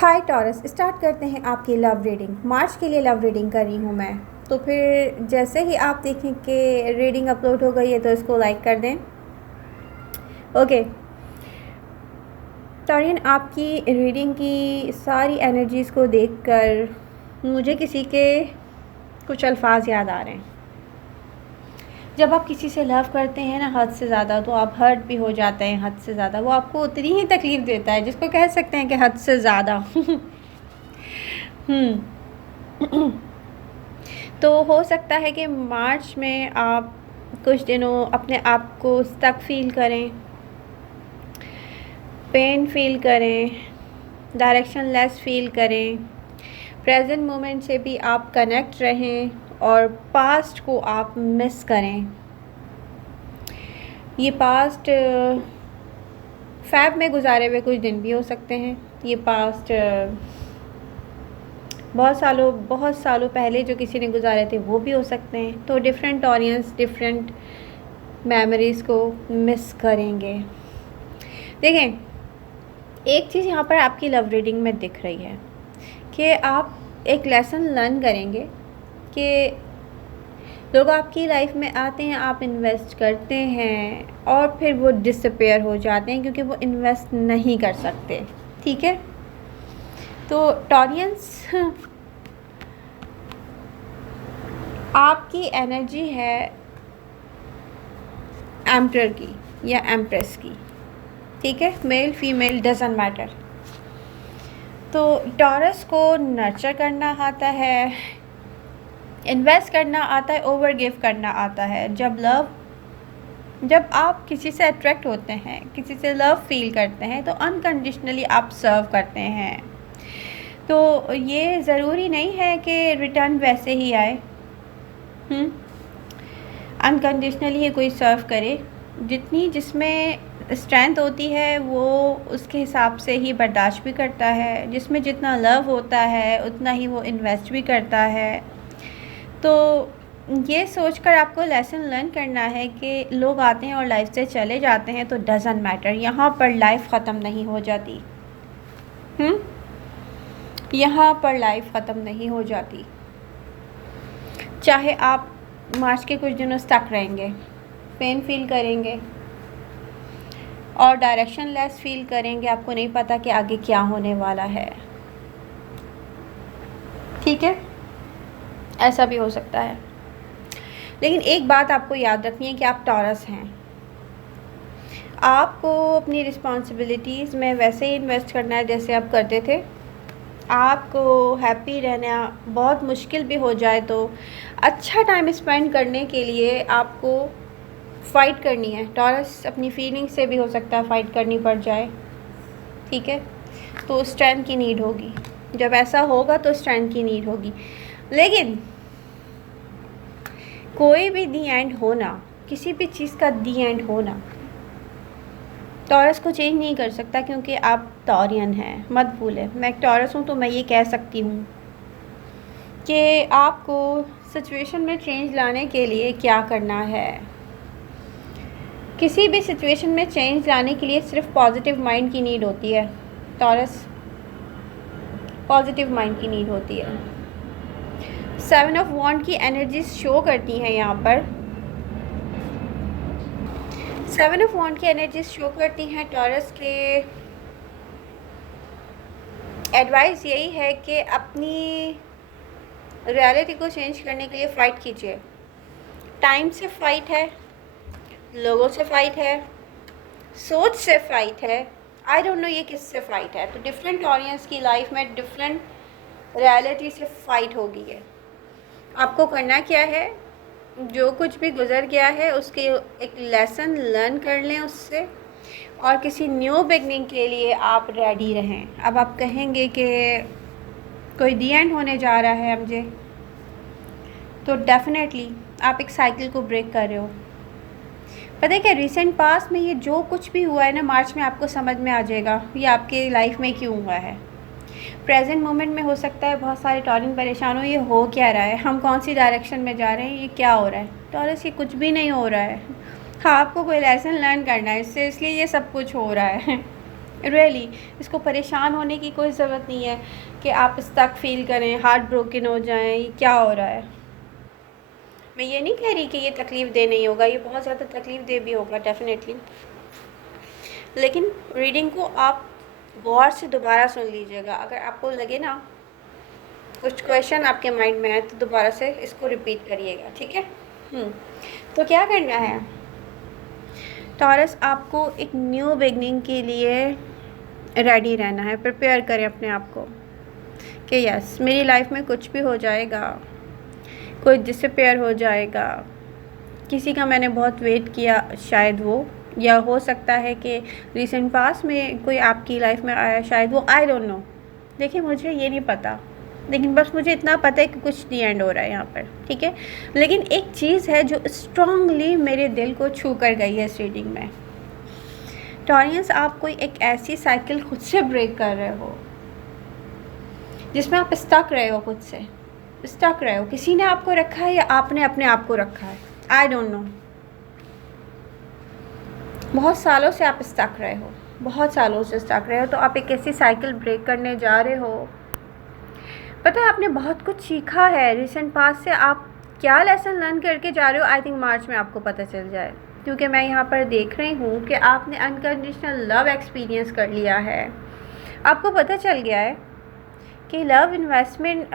हाय taurus, start करते हैं आपकी लव रीडिंग। मार्च के लिए लव रीडिंग कर रही हूँ मैं। तो फिर जैसे ही आप देखें कि रीडिंग अपलोड हो गई है तो इसको लाइक कर दें। ओके टॉरियन, आपकी रीडिंग की सारी एनर्जीज़ को देखकर मुझे किसी के कुछ अल्फाज याद आ रहे हैं। जब आप किसी से लव करते हैं ना हद से ज़्यादा, तो आप हर्ट भी हो जाते हैं हद से ज़्यादा। वो आपको उतनी ही तकलीफ़ देता है जिसको कह सकते हैं कि हद से ज़्यादा। तो हो सकता है कि मार्च में आप कुछ दिनों अपने आप को स्टक फील करें, पेन फील करें, डायरेक्शन लेस फील करें, प्रेजेंट मोमेंट से भी आप कनेक्ट रहें और पास्ट को आप मिस करें। ये पास्ट फैब में गुजारे हुए कुछ दिन भी हो सकते हैं। ये पास्ट बहुत सालों पहले जो किसी ने गुजारे थे वो भी हो सकते हैं। तो डिफरेंट ऑडियंस डिफरेंट मेमोरीज़ को मिस करेंगे। देखें, एक चीज़ यहाँ पर आपकी लव रीडिंग में दिख रही है कि आप एक लेसन लर्न करेंगे कि लोग आपकी लाइफ में आते हैं, आप इन्वेस्ट करते हैं और फिर वो डिसअपेयर हो जाते हैं क्योंकि वो इन्वेस्ट नहीं कर सकते। ठीक है, तो टॉरियंस, आपकी एनर्जी है एम्परर की या एम्प्रेस की। ठीक है, मेल फीमेल डजंट मैटर। तो टॉरस को नर्चर करना आता है, इन्वेस्ट करना आता है, ओवर गिव करना आता है। जब आप किसी से अट्रैक्ट होते हैं, किसी से लव फील करते हैं, तो अनकंडीशनली आप सर्व करते हैं। तो ये ज़रूरी नहीं है कि रिटर्न वैसे ही आए। अनकंडीशनली ये कोई सर्व करे। जिसमें स्ट्रेंथ होती है वो उसके हिसाब से ही बर्दाश्त भी करता है। जिसमें जितना लव होता है उतना ही वो इन्वेस्ट भी करता है। तो ये सोचकर आपको लेसन लर्न करना है कि लोग आते हैं और लाइफ से चले जाते हैं, तो डजंट मैटर। यहाँ पर लाइफ ख़त्म नहीं हो जाती। यहाँ पर लाइफ ख़त्म नहीं हो जाती। चाहे आप मार्च के कुछ दिनों स्टक रहेंगे, पेन फील करेंगे और डायरेक्शन लेस फील करेंगे, आपको नहीं पता कि आगे क्या होने वाला है। ठीक है, ऐसा भी हो सकता है। लेकिन एक बात आपको याद रखनी है कि आप टॉरस हैं। आपको अपनी रिस्पॉन्सिबिलिटीज़ में वैसे ही इन्वेस्ट करना है जैसे आप करते थे। आपको हैप्पी रहना बहुत मुश्किल भी हो जाए तो अच्छा टाइम स्पेंड करने के लिए आपको फ़ाइट करनी है। टॉरस, अपनी फीलिंग से भी हो सकता है फ़ाइट करनी पड़ जाए। ठीक है, तो स्ट्रेंथ की नीड होगी। जब ऐसा होगा तो स्ट्रेंथ की नीड होगी। लेकिन कोई भी दी एंड होना, किसी भी चीज़ का दी एंड होना टॉरस को चेंज नहीं कर सकता, क्योंकि आप टॉरियन हैं। मत भूलें, मैं एक टॉरस हूँ तो मैं ये कह सकती हूँ कि आपको सिचुएशन में चेंज लाने के लिए क्या करना है। किसी भी सिचुएशन में चेंज लाने के लिए सिर्फ पॉजिटिव माइंड की नीड होती है। टॉरस, पॉजिटिव माइंड की नीड होती है। 7 ऑफ वॉन्ड की एनर्जीज शो करती हैं यहाँ पर। 7 ऑफ वॉन्ड की एनर्जीज शो करती हैं टॉरस के। एडवाइस यही है कि अपनी रियलिटी को चेंज करने के लिए फ़ाइट कीजिए। टाइम से फ़ाइट है, लोगों से फ़ाइट है, सोच से फ़ाइट है। आई डोंट नो ये किससे फ़ाइट है। तो डिफरेंट ऑडियंस की लाइफ में डिफरेंट रियलिटी से फ़ाइट होगी है। आपको करना क्या है, जो कुछ भी गुज़र गया है उसके एक लेसन लर्न कर लें उससे, और किसी न्यू बिगनिंग के लिए आप रेडी रहें। अब आप कहेंगे कि कोई दी एंड होने जा रहा है मुझे, तो डेफिनेटली आप एक साइकिल को ब्रेक कर रहे हो। पता है क्या, रिसेंट पास में ये जो कुछ भी हुआ है ना, मार्च में आपको समझ में आ जाएगा ये आपके लाइफ में क्यों हुआ है। प्रेजेंट मोमेंट में हो सकता है बहुत सारे टॉरियन परेशान हो, ये हो क्या रहा है, हम कौन सी डायरेक्शन में जा रहे हैं, ये क्या हो रहा है। टॉरस, ये कुछ भी नहीं हो रहा है। हाँ, आपको कोई लेसन लर्न करना है इससे, इसलिए ये सब कुछ हो रहा है। रियली इसको परेशान होने की कोई ज़रूरत नहीं है कि आप स्टक फील करें, हार्ट ब्रोकन हो जाएं, ये क्या हो रहा है। मैं ये नहीं कह रही कि ये तकलीफ़ दे नहीं होगा, ये बहुत ज़्यादा तकलीफ़ दे भी होगा डेफिनेटली, लेकिन रीडिंग को आप गौर से दोबारा सुन लीजिएगा। अगर आपको लगे ना कुछ क्वेश्चन आपके माइंड में है तो दोबारा से इसको रिपीट करिएगा, ठीक है। तो क्या करना है, टॉरस आपको एक न्यू बिगनिंग के लिए रेडी रहना है, प्रिपेयर करें अपने आप को कि यस मेरी लाइफ में कुछ भी हो जाएगा, कोई डिसअपेयर हो जाएगा, किसी का मैंने बहुत वेट किया शायद वो, या हो सकता है कि रिसेंट पास्ट में कोई आपकी लाइफ में आया शायद वो, आई डोंट नो। देखिए मुझे ये नहीं पता, लेकिन बस मुझे इतना पता है कि कुछ दी एंड हो रहा है यहाँ पर, ठीक है। लेकिन एक चीज़ है जो स्ट्रांगली मेरे दिल को छू कर गई है इस रीडिंग में। टॉरियंस, आप कोई एक ऐसी साइकिल खुद से ब्रेक कर रहे हो जिसमें आप स्टक रहे हो, खुद से स्टक रहे हो। किसी ने आपको रखा है या आपने अपने आप को रखा है, आई डोंट नो। बहुत सालों से आप स्टक रहे हो, बहुत सालों से स्टक रहे हो, तो आप एक ऐसी साइकिल ब्रेक करने जा रहे हो। पता है आपने बहुत कुछ सीखा है रिसेंट पास्ट से, आप क्या लेसन लर्न करके जा रहे हो, आई थिंक मार्च में आपको पता चल जाए, क्योंकि मैं यहाँ पर देख रही हूँ कि आपने अनकंडीशनल लव एक्सपीरियंस कर लिया है। आपको पता चल गया है कि लव इन्वेस्टमेंट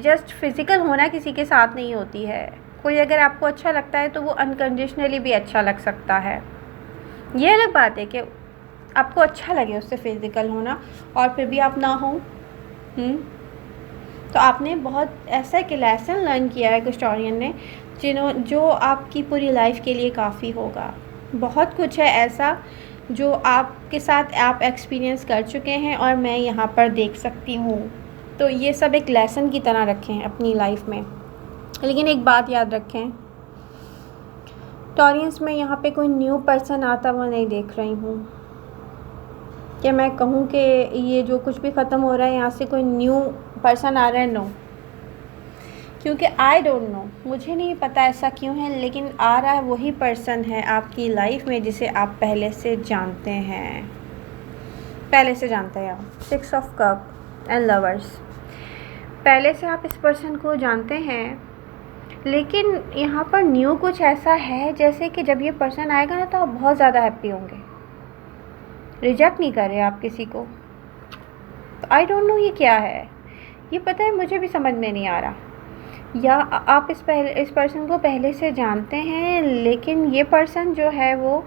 जस्ट फिज़िकल होना किसी के साथ नहीं होती है। कोई अगर आपको अच्छा लगता है तो वो अनकंडीशनली भी अच्छा लग सकता है। ये अलग बात है कि आपको अच्छा लगे उससे फिज़िकल होना और फिर भी आप ना हो। तो आपने बहुत ऐसा एक लेसन लर्न किया है हिस्टोरियन ने, जो आपकी पूरी लाइफ के लिए काफ़ी होगा। बहुत कुछ है ऐसा जो आपके साथ आप एक्सपीरियंस कर चुके हैं और मैं यहाँ पर देख सकती हूँ। तो ये सब एक लेसन की तरह रखें अपनी लाइफ में। लेकिन एक बात याद रखें, टॉरियंस में यहाँ पे कोई न्यू पर्सन आता हुआ नहीं देख रही हूँ कि मैं कहूँ कि ये जो कुछ भी ख़त्म हो रहा है यहाँ से कोई न्यू पर्सन आ रहा है, नो। क्योंकि आई डोंट नो, मुझे नहीं पता ऐसा क्यों है, लेकिन आ रहा है वही पर्सन है आपकी लाइफ में जिसे आप पहले से जानते हैं, पहले से जानते हैं आप। 6 ऑफ कप एंड लवर्स, पहले से आप इस पर्सन को जानते हैं, लेकिन यहाँ पर न्यू कुछ ऐसा है जैसे कि जब ये पर्सन आएगा ना तो आप बहुत ज़्यादा हैप्पी होंगे। रिजेक्ट नहीं कर रहे आप किसी को। तो आई डोंट नो ये क्या है, ये पता है मुझे भी समझ में नहीं आ रहा। या आप इस पर्सन को पहले से जानते हैं, लेकिन ये पर्सन जो है वो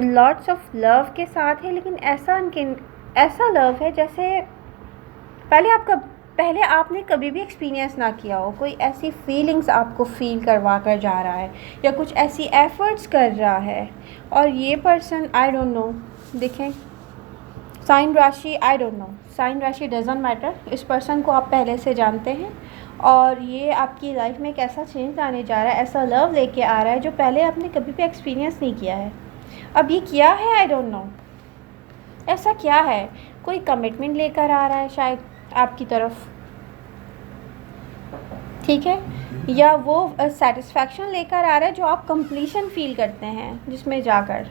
लॉट्स ऑफ लव के साथ है, लेकिन ऐसा लव है जैसे पहले आपने कभी भी एक्सपीरियंस ना किया हो। कोई ऐसी फीलिंग्स आपको फील करवा कर जा रहा है या कुछ ऐसी एफर्ट्स कर रहा है। और ये पर्सन आई डोंट नो, देखें साइन राशि, आई डोंट नो, साइन राशि डजंट मैटर। इस पर्सन को आप पहले से जानते हैं और ये आपकी लाइफ में एक ऐसा चेंज आने जा रहा है, ऐसा लव लेके आ रहा है जो पहले आपने कभी भी एक्सपीरियंस नहीं किया है। अब ये क्या है, आई डोंट नो, ऐसा क्या है। कोई कमिटमेंट लेकर आ रहा है शायद आपकी तरफ, ठीक है, या वो सेटिस्फैक्शन लेकर आ रहा है जो आप कंप्लीशन फील करते हैं जिसमें जाकर।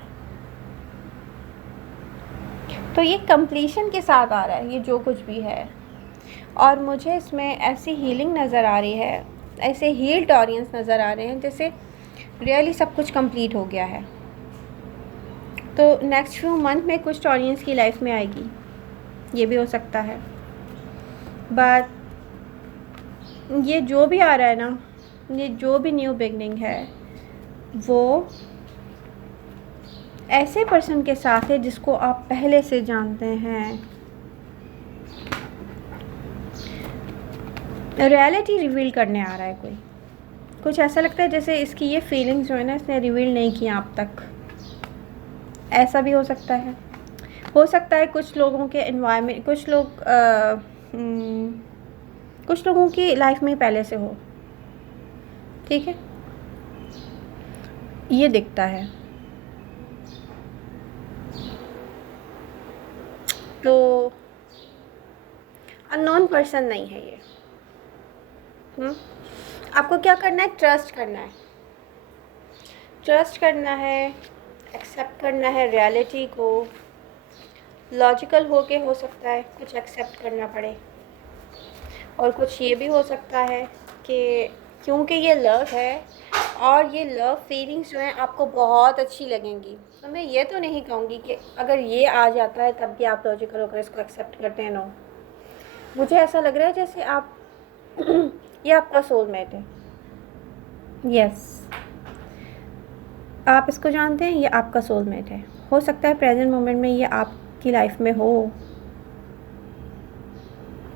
तो ये कंप्लीशन के साथ आ रहा है ये जो कुछ भी है। और मुझे इसमें ऐसी हीलिंग नज़र आ रही है, ऐसे हील्ड टॉरियंस नज़र आ रहे हैं जैसे रियली सब कुछ कंप्लीट हो गया है। तो नेक्स्ट फ्यू मंथ में कुछ टॉरियंस की लाइफ में आएगी, ये भी हो सकता है। बट ये जो भी आ रहा है ना, ये जो भी न्यू बिगनिंग है वो ऐसे पर्सन के साथ है जिसको आप पहले से जानते हैं। रियलिटी रिवील करने आ रहा है कोई, कुछ ऐसा लगता है जैसे इसकी ये फीलिंग्स जो है ना इसने रिवील नहीं किया आप तक, ऐसा भी हो सकता है। हो सकता है कुछ लोगों के एनवायरनमेंट, कुछ लोगों की लाइफ में पहले से हो, ठीक है, ये दिखता है। तो अननोन पर्सन नहीं है ये। आपको क्या करना है, ट्रस्ट करना है, ट्रस्ट करना है, एक्सेप्ट करना है रियलिटी को, लॉजिकल हो के हो सकता है कुछ एक्सेप्ट करना पड़े, और कुछ ये भी हो सकता है कि क्योंकि ये लव है और ये लव फीलिंग्स जो हैं आपको बहुत अच्छी लगेंगी, तो मैं ये तो नहीं कहूँगी कि अगर ये आ जाता है तब भी आप लॉजिकल होकर इसको एक्सेप्ट करते हैं। नो, मुझे ऐसा लग रहा है जैसे आप ये आपका सोलमेट है। यस, आप इसको जानते हैं, ये आपका सोलमेट है। हो सकता है प्रेजेंट मोमेंट में ये आपकी लाइफ में हो,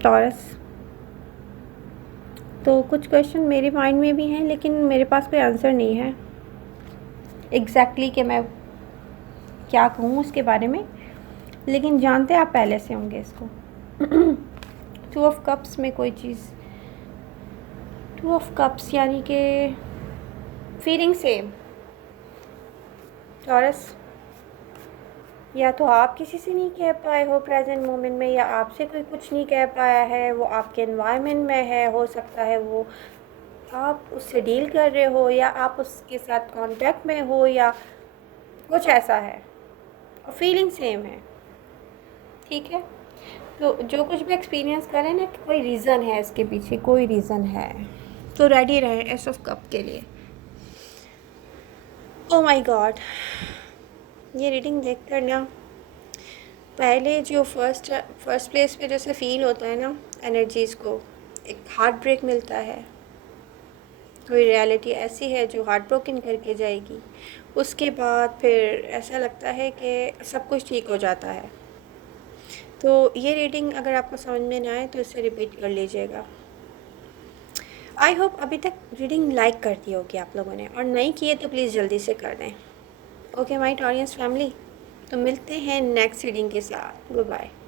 टॉरस। तो कुछ क्वेश्चन मेरे माइंड में भी हैं, लेकिन मेरे पास कोई आंसर नहीं है एग्जैक्टली कि मैं क्या कहूँ उसके बारे में, लेकिन जानते आप पहले से होंगे इसको। 2 ऑफ कप्स में कोई चीज़, 2 ऑफ कप्स यानी कि फीलिंग सेम। टॉरस, या तो आप किसी से नहीं कह पाए हो प्रेजेंट मोमेंट में, या आपसे कोई कुछ नहीं कह पाया है, वो आपके एनवायरनमेंट में है, हो सकता है वो आप उससे डील कर रहे हो, या आप उसके साथ कांटेक्ट में हो, या कुछ ऐसा है, और फीलिंग सेम है। ठीक है, तो जो कुछ भी एक्सपीरियंस करें ना, कोई रीज़न है इसके पीछे, कोई रीज़न है, तो रेडी रहें एस ऑफ कप के लिए। ओ माय गॉड, ये रीडिंग देख कर ना पहले जो फर्स्ट प्लेस पे जैसे फील होता है ना एनर्जीज़ को, एक हार्ट ब्रेक मिलता है, कोई रियलिटी ऐसी है जो हार्ट ब्रोकन करके जाएगी, उसके बाद फिर ऐसा लगता है कि सब कुछ ठीक हो जाता है। तो ये रीडिंग अगर आपको समझ में ना आए तो इसे रिपीट कर लीजिएगा। आई होप अभी तक रीडिंग लाइक कर दी होगी आप लोगों ने, और नहीं किए तो प्लीज़ जल्दी से कर दें। ओके माय ऑडियंस फैमिली, तो मिलते हैं नेक्स्ट रीडिंग के साथ। Good bye.